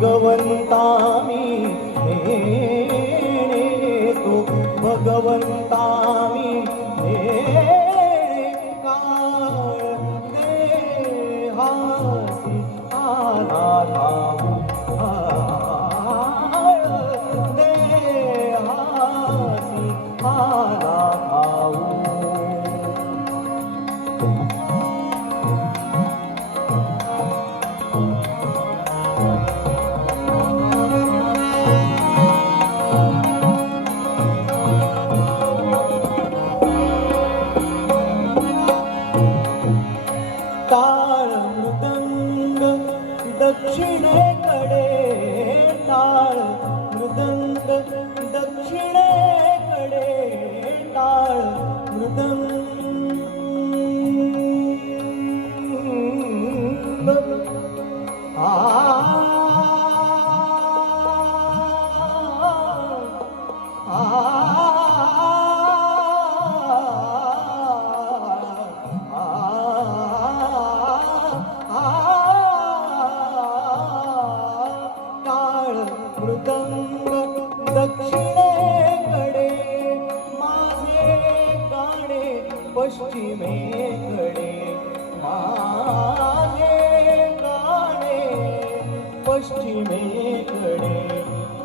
भगवंता मी देणे तो भगवंता मी देणे काळ देहासी आला धावू देहासी आला धावू टाळ मृदंग दक्षिणेकडे टाळ मृदंग दक्षिणेकडे टाळ मृदंग आ मृदंग दक्षिणेकडे माझे गाणे पश्चिमेकडे माझे गाणे पश्चिमेकडे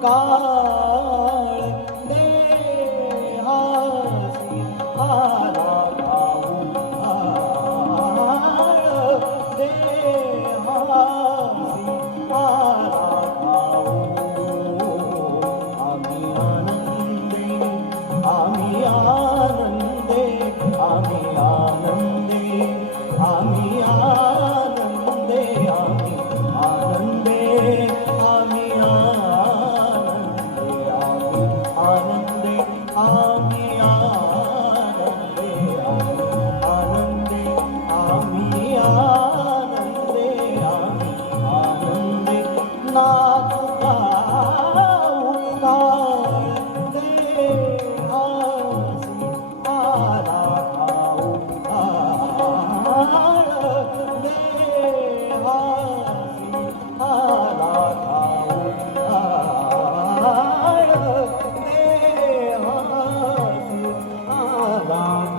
काळ देहासी आला धावू देहासी आला धावू आम्ही आनंदे आम्ही आनंदे आम्ही आनंदे आम्ही आनंदे आम्ही आनंदे आम्ही आनंदे आनंदे आम्ही आनंदे आम्ही आनंदे नाचू गाऊ काळ देहासी आला धावू देहासी आला धावू देहासी आला